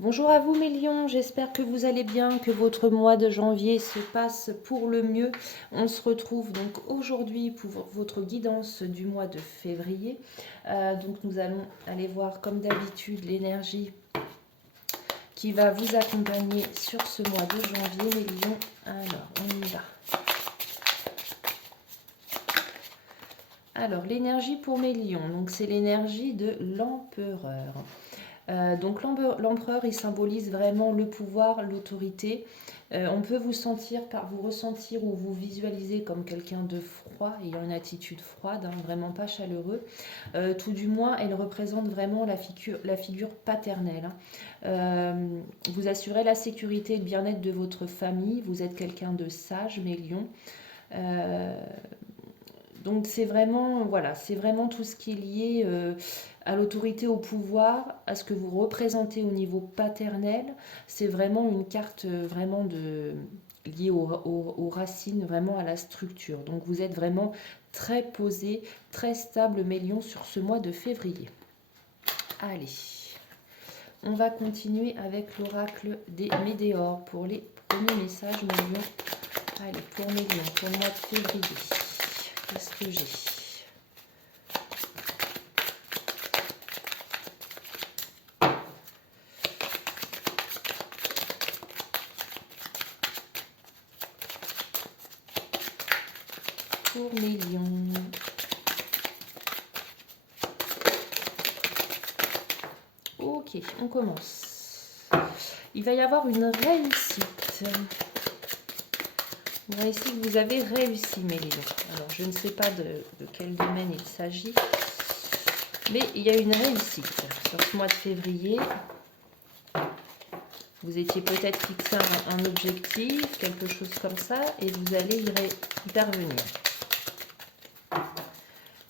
Bonjour à vous mes lions, j'espère que vous allez bien, que votre mois de janvier se passe pour le mieux. On se retrouve donc aujourd'hui pour votre guidance du mois de février. Donc nous allons aller voir comme d'habitude l'énergie qui va vous accompagner sur ce mois de janvier mes lions. Alors on y va. Alors l'énergie pour mes lions, donc c'est l'énergie de l'empereur. Donc l'empereur, il symbolise vraiment le pouvoir, l'autorité. On peut vous ressentir ou vous visualiser comme quelqu'un de froid, ayant une attitude froide, hein, vraiment pas chaleureux. Tout du moins, elle représente vraiment la figure paternelle, hein. Vous assurez la sécurité et le bien-être de votre famille. Vous êtes quelqu'un de sage, mes lions. Donc c'est vraiment, voilà, c'est vraiment tout ce qui est lié à l'autorité, au pouvoir, à ce que vous représentez au niveau paternel. C'est vraiment une carte vraiment liée aux racines, vraiment à la structure. Donc vous êtes vraiment très posé, très stable, mes lions, sur ce mois de février. Allez, on va continuer avec l'oracle des Médéors pour les premiers messages, mes lions. Allez, pour mes lions, pour le mois de février. Qu'est-ce que j'ai? Pour mes lions. Ok, on commence. Il va y avoir une réussite. Une réussite, vous avez réussi, mes lions. Alors, je ne sais pas de quel domaine il s'agit, mais il y a une réussite sur ce mois de février. Vous étiez peut-être fixé un objectif, quelque chose comme ça, et vous allez y parvenir.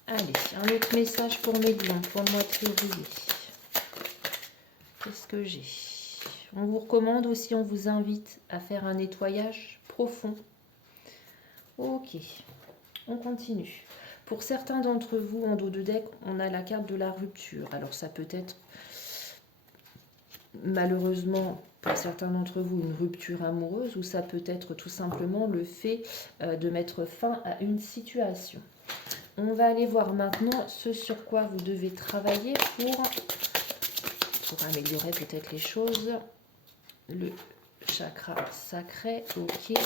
Allez, un autre message pour mes lions, pour le mois de février. Qu'est-ce que j'ai? On vous recommande aussi, on vous invite à faire un nettoyage profond. Ok, on continue. Pour certains d'entre vous, en dos de deck, on a la carte de la rupture. Alors ça peut être, malheureusement, pour certains d'entre vous, une rupture amoureuse, ou ça peut être tout simplement le fait de mettre fin à une situation. On va aller voir maintenant ce sur quoi vous devez travailler pour améliorer peut-être les choses. Le chakra sacré, ok.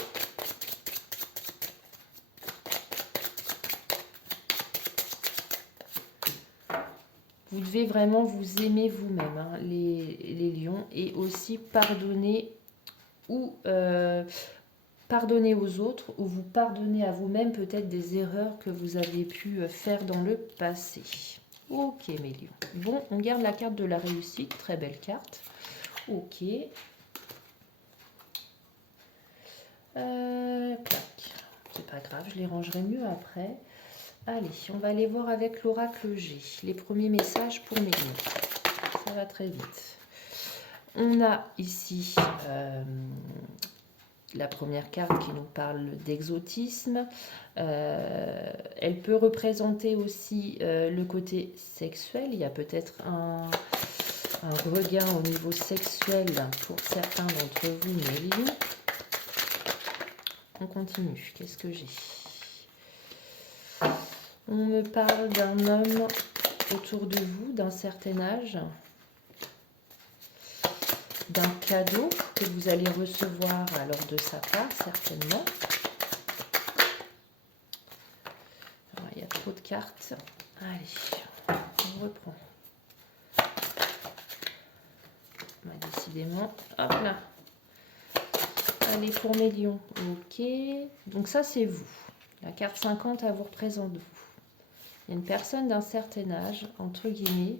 Vous devez vraiment vous aimer vous-même, hein, les lions, et aussi pardonner ou pardonner aux autres, ou vous pardonner à vous-même peut-être des erreurs que vous avez pu faire dans le passé. Ok mes lions. Bon, on garde la carte de la réussite, très belle carte. Ok. Clac. C'est pas grave, je les rangerai mieux après. Allez, on va aller voir avec l'oracle G. Les premiers messages pour mes lions. Ça va très vite. On a ici la première carte qui nous parle d'exotisme. Elle peut représenter aussi le côté sexuel. Il y a peut-être un regain au niveau sexuel pour certains d'entre vous, mes lions. On continue. Qu'est-ce que j'ai? On me parle d'un homme autour de vous, d'un certain âge, d'un cadeau que vous allez recevoir alors de sa part, certainement. Alors, il y a trop de cartes. Allez, on reprend. Décidément, hop là. Allez, pour mes lions, ok. Donc ça, c'est vous. La carte 50, elle vous représente vous. Il y a une personne d'un certain âge, entre guillemets,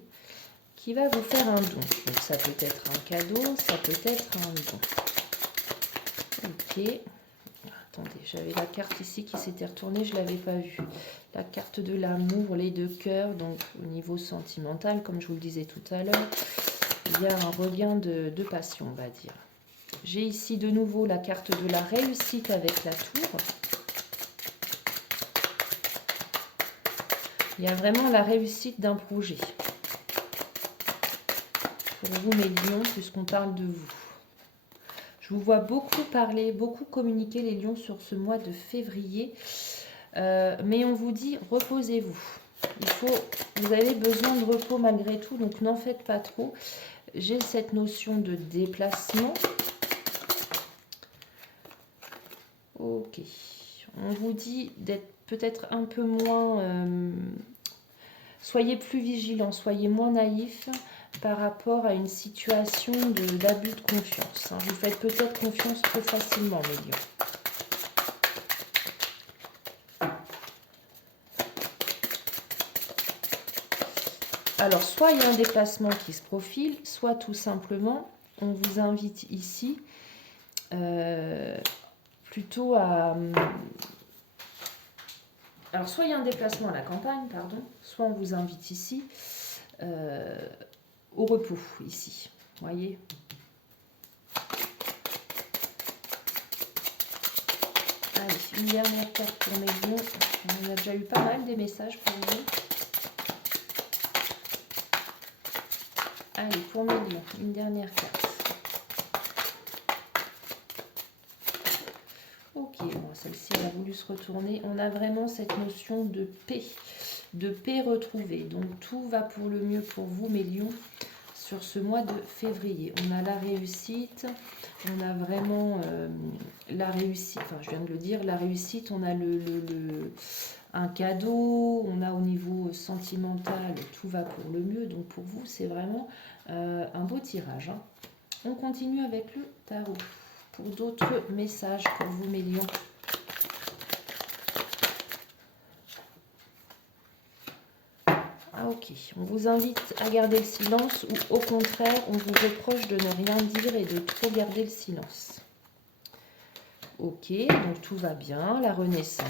qui va vous faire un don. Donc ça peut être un cadeau, ça peut être un don. Ok. Attendez, j'avais la carte ici qui s'était retournée, je ne l'avais pas vue. La carte de l'amour, les deux cœurs, donc au niveau sentimental, comme je vous le disais tout à l'heure, il y a un regain de passion, on va dire. J'ai ici de nouveau la carte de la réussite avec la tour. Il y a vraiment la réussite d'un projet. pour vous, mes lions, puisqu'on parle de vous. Je vous vois beaucoup parler, beaucoup communiquer, les lions, sur ce mois de février. Mais on vous dit, reposez-vous. Vous avez besoin de repos malgré tout, donc n'en faites pas trop. J'ai cette notion de déplacement. Ok. On vous dit d'être peut-être un peu moins... soyez plus vigilants, soyez moins naïfs par rapport à une situation d'abus de confiance. Vous faites peut-être confiance trop facilement, mes lions. Alors, soit il y a un déplacement qui se profile, soit tout simplement, on vous invite ici plutôt à... Alors, soit il y a un déplacement à la campagne, pardon, soit on vous invite ici au repos, ici. Vous voyez ? Allez, une dernière carte pour mes lions. On a déjà eu pas mal des messages pour vous. Allez, pour mes lions, une dernière carte. Ok, bon, celle-ci, elle a voulu se retourner. On a vraiment cette notion de paix retrouvée. Donc, tout va pour le mieux pour vous, mes lions, sur ce mois de février. On a la réussite, on a vraiment la réussite. Enfin, je viens de le dire, la réussite, on a un cadeau, on a au niveau sentimental, tout va pour le mieux. Donc, pour vous, c'est vraiment un beau tirage. On continue avec le tarot. Pour d'autres messages pour vous, mes lions. Ah, ok. On vous invite à garder le silence ou au contraire, on vous reproche de ne rien dire et de trop garder le silence. Ok, donc tout va bien. La renaissance.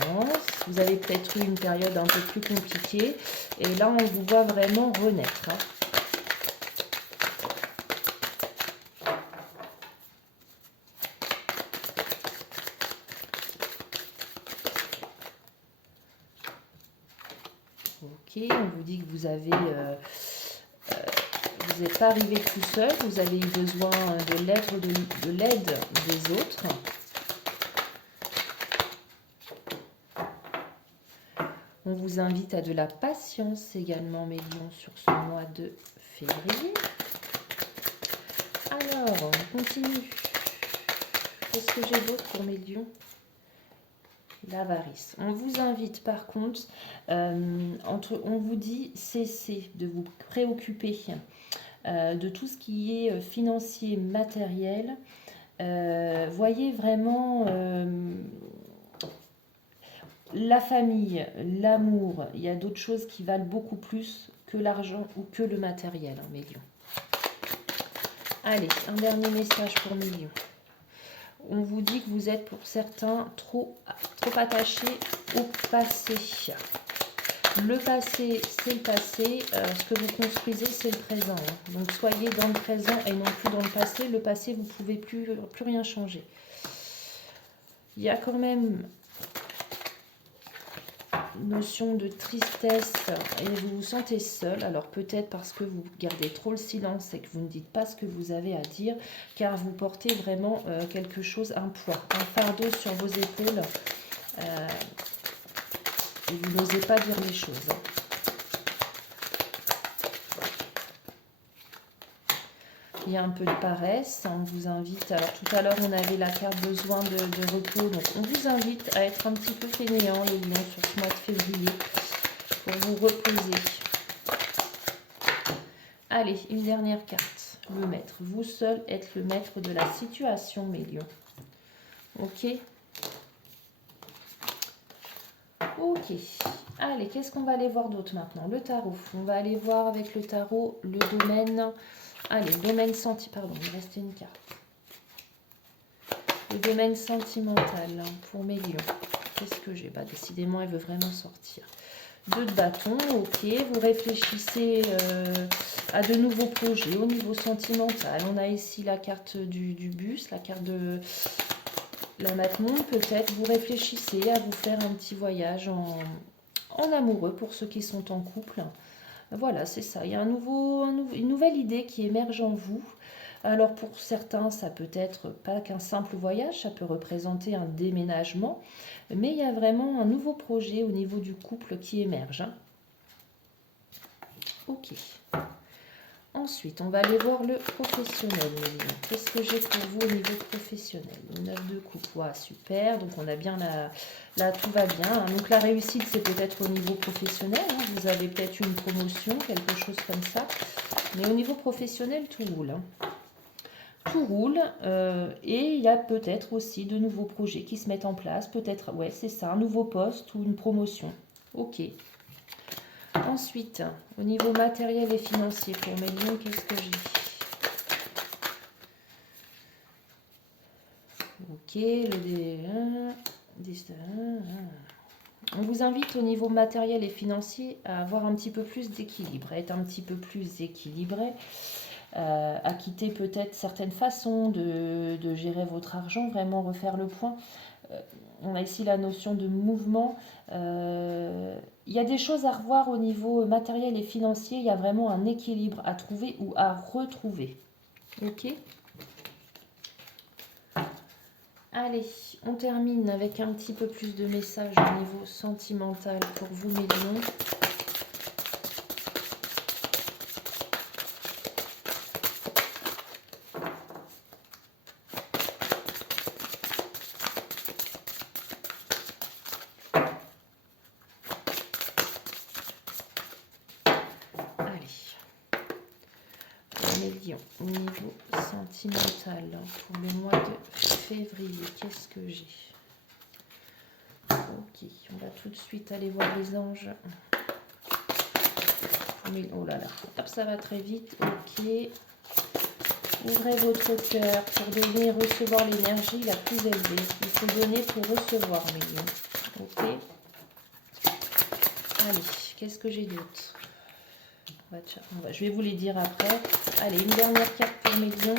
Vous avez peut-être eu une période un peu plus compliquée. Et là, on vous voit vraiment renaître. Ok, on vous dit que vous avez... vous n'êtes pas arrivé tout seul, vous avez eu besoin de l'aide des autres. On vous invite à de la patience également, mes lions, sur ce mois de février. Alors, on continue. Qu'est-ce que j'ai d'autre pour mes lions? L'avarice. On vous invite par contre, on vous dit cessez de vous préoccuper de tout ce qui est financier, matériel. Voyez vraiment la famille, l'amour. Il y a d'autres choses qui valent beaucoup plus que l'argent ou que le matériel, mes lions. Allez, un dernier message pour mes lions. On vous dit que vous êtes pour certains trop attachés au passé. Le passé, c'est le passé. Ce que vous construisez, c'est le présent. Donc, soyez dans le présent et non plus dans le passé. Le passé, vous ne pouvez plus rien changer. Il y a quand même une notion de tristesse et vous vous sentez seul. Alors, peut-être parce que vous gardez trop le silence et que vous ne dites pas ce que vous avez à dire, car vous portez vraiment quelque chose, un poids, un fardeau sur vos épaules. Et vous n'osez pas dire les choses. Il y a un peu de paresse, on vous invite, alors tout à l'heure on avait la carte besoin de repos, donc on vous invite à être un petit peu fainéant les lions sur ce mois de février pour vous reposer. Allez, une dernière carte, le maître. Vous seul êtes le maître de la situation, mes lions. Ok. Ok. Allez, qu'est-ce qu'on va aller voir d'autre maintenant? Le tarot. On va aller voir avec le tarot le domaine... Allez, le domaine pardon, il me restait une carte. Le domaine sentimental pour mes lions. Qu'est-ce que j'ai? Bah, décidément, elle veut vraiment sortir. 2 de bâton, ok. Vous réfléchissez à de nouveaux projets au niveau sentimental. On a ici la carte du bus, la carte de la Mate-Monde. Peut-être vous réfléchissez à vous faire un petit voyage en amoureux pour ceux qui sont en couple. Voilà, c'est ça. Il y a une nouvelle idée qui émerge en vous. Alors pour certains, ça peut être pas qu'un simple voyage, ça peut représenter un déménagement, mais il y a vraiment un nouveau projet au niveau du couple qui émerge, hein. Ok. Ensuite, on va aller voir le professionnel. Qu'est-ce que j'ai pour vous au niveau professionnel? Le 9 de coupe, ouais, super. Donc on a bien là, tout va bien, hein. Donc la réussite, c'est peut-être au niveau professionnel, hein. Vous avez peut-être une promotion, quelque chose comme ça. Mais au niveau professionnel, tout roule, hein. Tout roule, et il y a peut-être aussi de nouveaux projets qui se mettent en place. Peut-être, ouais, c'est ça, un nouveau poste ou une promotion. Ok. Ensuite, au niveau matériel et financier, pour mes lions, qu'est-ce que j'ai? Ok, on vous invite au niveau matériel et financier à avoir un petit peu plus d'équilibre, à être un petit peu plus équilibré, à quitter peut-être certaines façons de gérer votre argent, vraiment refaire le point. On a ici la notion de mouvement. Il y a des choses à revoir au niveau matériel et financier. Il y a vraiment un équilibre à trouver ou à retrouver. Ok. Allez, on termine avec un petit peu plus de messages au niveau sentimental pour vous, mes lions. Au niveau sentimental pour le mois de février, qu'est-ce que j'ai? Ok, on va tout de suite aller voir les anges. Oh là là, hop, ça va très vite. Ok, ouvrez votre cœur pour donner et recevoir l'énergie la plus élevée. Il faut donner pour recevoir, mes lions. Ok. Allez, qu'est-ce que j'ai d'autre? Je vais vous les dire après. Allez, une dernière carte pour mes lions.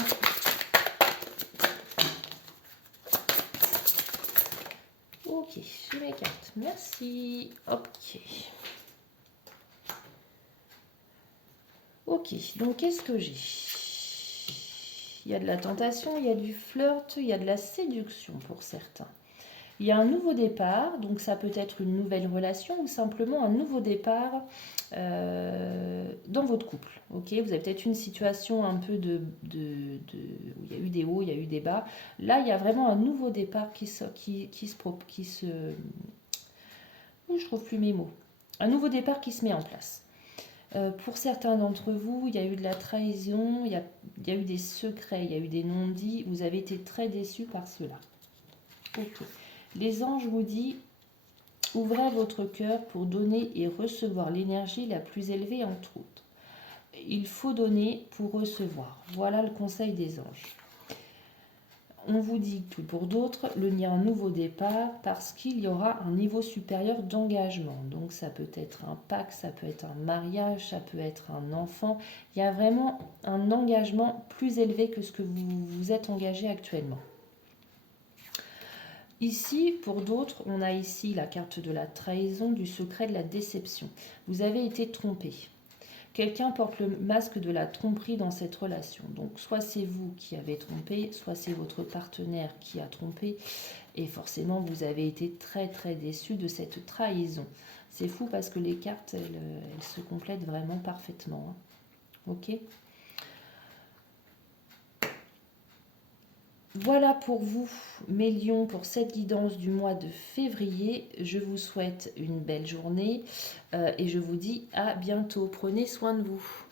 Ok, j'ai mes cartes. Merci. Ok. Ok, donc qu'est-ce que j'ai? Il y a de la tentation, il y a du flirt, il y a de la séduction pour certains. Il y a un nouveau départ, donc ça peut être une nouvelle relation ou simplement un nouveau départ dans votre couple. Ok, vous avez peut-être une situation un peu où il y a eu des hauts, il y a eu des bas. Là, il y a vraiment un nouveau départ je trouve plus mes mots. Un nouveau départ qui se met en place. Pour certains d'entre vous, il y a eu de la trahison, il y a eu des secrets, il y a eu des non-dits. Vous avez été très déçus par cela. Ok. Les anges vous disent, ouvrez votre cœur pour donner et recevoir l'énergie la plus élevée entre autres. Il faut donner pour recevoir. Voilà le conseil des anges. On vous dit que pour d'autres, il y a un nouveau départ parce qu'il y aura un niveau supérieur d'engagement. Donc ça peut être un pacte, ça peut être un mariage, ça peut être un enfant. Il y a vraiment un engagement plus élevé que ce que vous vous êtes engagé actuellement. Ici, pour d'autres, on a ici la carte de la trahison, du secret, de la déception. Vous avez été trompé. Quelqu'un porte le masque de la tromperie dans cette relation. Donc soit c'est vous qui avez trompé, soit c'est votre partenaire qui a trompé. Et forcément, vous avez été très très déçu de cette trahison. C'est fou parce que les cartes, elles se complètent vraiment parfaitement, hein. Ok ? Voilà pour vous, mes lions, pour cette guidance du mois de février. Je vous souhaite une belle journée et je vous dis à bientôt. Prenez soin de vous.